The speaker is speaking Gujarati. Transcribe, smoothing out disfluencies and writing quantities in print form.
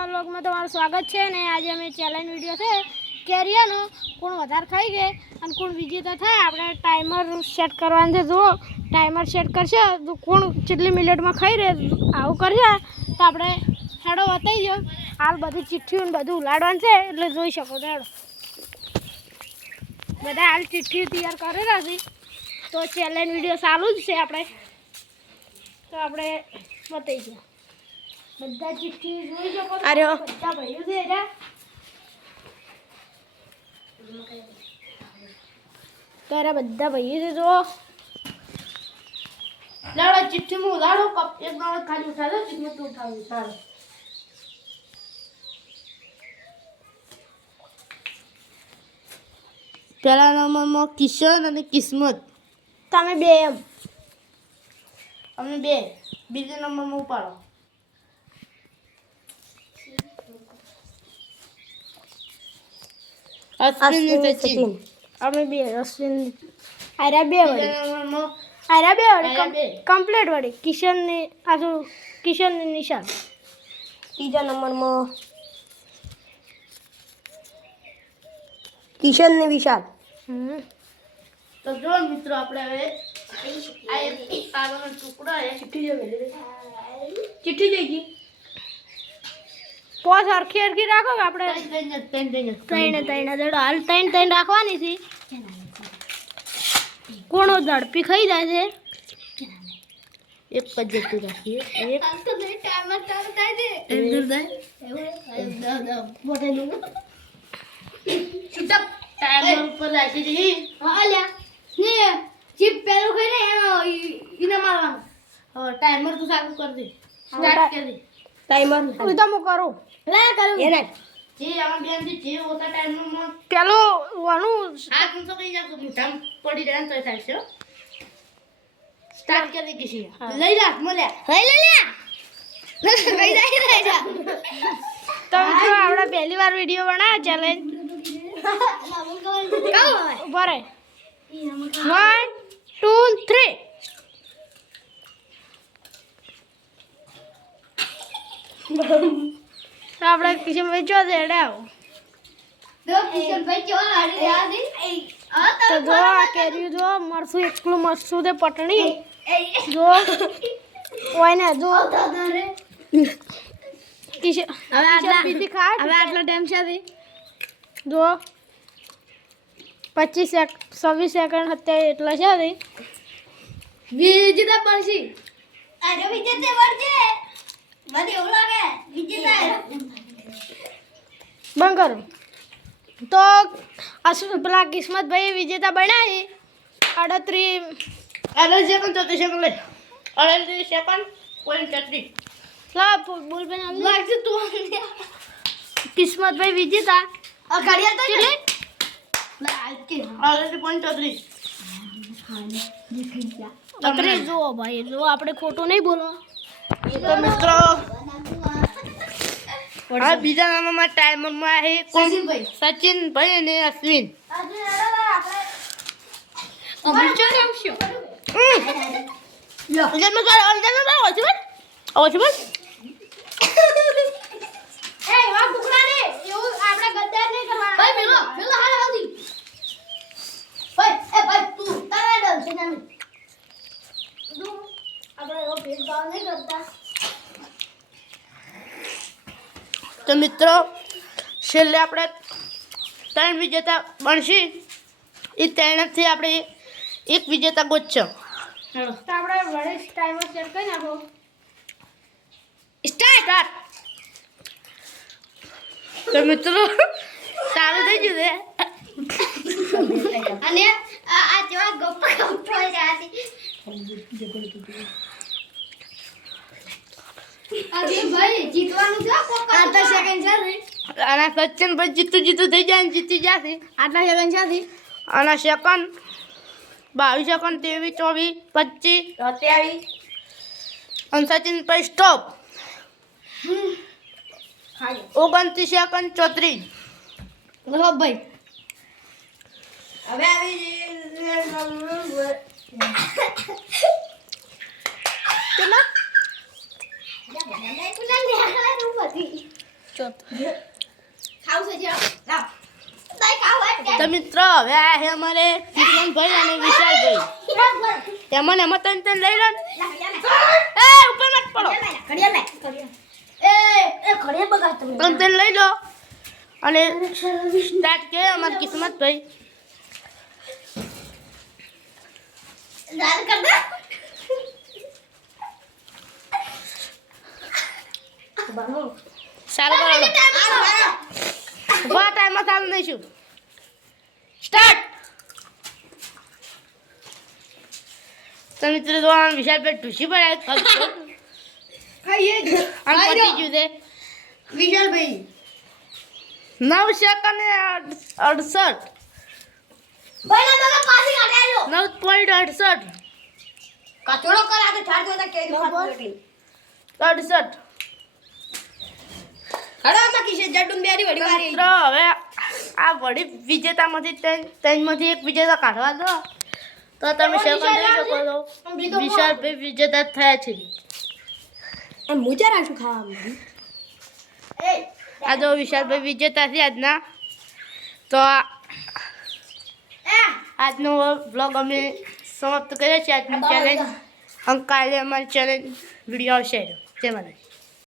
નવા વ્લોગમાં તમારું સ્વાગત છે ને આજે અમે ચેલેન્જ વિડીયો છે કેરીયાનો કોણ વધારે ખાઈ ગયે અને કોણ વિજેતા થાય આપણે ટાઈમર સેટ કરવાનું છે જુઓ ટાઈમર સેટ કરશે તો કોણ કેટલી મિનિટમાં ખાઈ રહે આવું કરશે તો આપણે હેડો બતાવી દો હાલ બધી ચિઠ્ઠીઓ ને બધું ઉલાડવાનું છે એટલે જોઈ શકો છો હેડો બધા હાલ ચિઠ્ઠીઓ તૈયાર કરેલા છે તો ચેલેન્જ વિડીયો ચાલુ જ છે આપણે તો આપણે બતાવી દો બધા ચિઠ્ઠી જોઈ શકો અરે બધા ભાઈઓ છે એરા તો એરા બધા ભાઈઓ છે જો લાડો ચિઠ્ઠી માં ઉલાડો કપ એક બાર ખાલી ઉઠાડો ચિઠ્ઠી તો ઉઠાડો ચાલો પહેલા નંબરમાં કિશન અને કિસ્મત તમે બે એમ અમે બે બીજા નંબરમાં ઉપાડો અશ્વિન સચિન અમે બે અશ્વિન આરા બે વળી બીજા નંબરમાં આરા બે આયરા બે. વળી કમ્પ્લીટ વળી કિશન ને આજુ કિશન ને નિશાન ત્રીજા નંબરમાં કિશન ને વિશાલ. તો જો મિત્રો આપણે હવે આ એક કાગળનો ટુકડો છે ચિઠ્ઠી જઈ ગઈ પોસ હરખી હરખી રાખો કે આપણે ત્રણ ત્રણ જડો હાલ ત્રણ રાખવાની છે કોણો ઝડપી ખાઈ જાય છે એક જ જતું રાખીએ એક ટાઈમર ઉપર રાખી દઈએ હવે ટાઈમર તો ચાલુ કરી દે સ્ટાર્ટ કરી દે ટાઈમર હું તો હું કરું એના જે આમાં બેન જે હોતા ટાઈમરમાં પેલો વાનું હાથ ઊંચો કરી જાવ મોઢામાં પડી જાય ને તો થાય છે સ્ટાર્ટ કરી દે કિસી લઈ લા મળ્યા તો મિત્રો આપણે પહેલી વાર વિડીયો બનાવ્યા ચેલેન્જ ઉભા રહે 1 2 3 તો આપણે કિશનભાઈ ચો દે આવો તો જો આ કેરી જો મરસું એકલું મરસું દે પટણી જો ઓય ને જો કિશન હવે આટલા બીજી ખા હવે આટલા ટાઈમ છે જો 26 સેકન્ડ અત્યારે એટલા છે વિજેતા પડશે બંધ કરો તો પેલા કિસ્મતભાઈ વિજેતા બનાવી 38 અરે સેકન્ડ 34 સેકન્ડ લે 38 સેકન્ડ પોઈન્ટ 33 લા બોલ બેન લાગશે તું કિસ્મતભાઈ વિજેતા ઘડિયાળ તો કેટલી? ઓલરેડી પોઈન્ટ 33 જુઓ ભાઈ જો આપણે ખોટું નહીં બોલો તો મિત્રો આ બીજા નામમાં ટાઈમરમાં છે સચિનભાઈ અને અશ્વિન તો મિત્રો છેલ્લે આપણે ત્રણ વિજેતા બનશે એ ત્રણથી આપણે એક વિજેતા ગોતશો તો આપણે વડે ટાઈમર સેટ કરી નાખો સ્ટાર્ટ તો મિત્રો ચાલુ થઈ ગયું છે અને આ જેવા ગપ્પા ગપ્પા જાતી અરે ભાઈ જીતવાનું છે આટલા સેકન્ડ છે અને સચિનભાઈ જીતું થઈ જાય ને જીતી જશે આટલા સેકન્ડ છે અને સેકન્ડ 22 સેકન્ડ 23 24 25 અને સચિનભાઈ સ્ટોપ 29 સેકન્ડ 34 લો ભાઈ હવે આવી કેટલા ખાવ છે જે લાવ તાઈ ખાવ તો મિત્રો હવે આ છે અમારે કિશનભાઈ અને વિશાલભાઈ એમાં એમાં ત્રણ લઈ લો ને. એ ઉપર મત પડો. ત્રણ લઈ લો અને સ્ટાર્ટ કે અમારે કિસ્મતભાઈ. દાદ કર દે સારું કરો બહુ ટાઈમમાં ચાલુ નહીં શું સ્ટાર્ટ. તો મિત્રો તો વિશાલભાઈ ઢૂસી પડે ખાઈએ આમ પતી ગયું છે વિશાલભાઈ 9 સેકન્ડ 68 ભાઈ ના તો પાછી કાઢાયો 9.68 કચોડો કર આ તો ચાર તો કેરી ખાતો એટલી 68. હડો માં કિશે જડું બેરી વડી મારી મિત્રો હવે આ વડી વિજેતામાંથી ત્રણમાંથી એક વિજેતા કાઢવા દો તો તમે સેકન્ડ લઈ શકો છો. વિશાલભાઈ વિજેતા થયા છે. મુજા રાખું ખાવા એ આ જો વિશાલભાઈ વિજેતા છે આજના. તો આજનો બ્લોગ અમે સમાપ્ત કરીએ છીએ. આજની ચેલેન્જ કાલે અમારી ચેલેન્જ વિડીયો આવશે. જય માતાજી.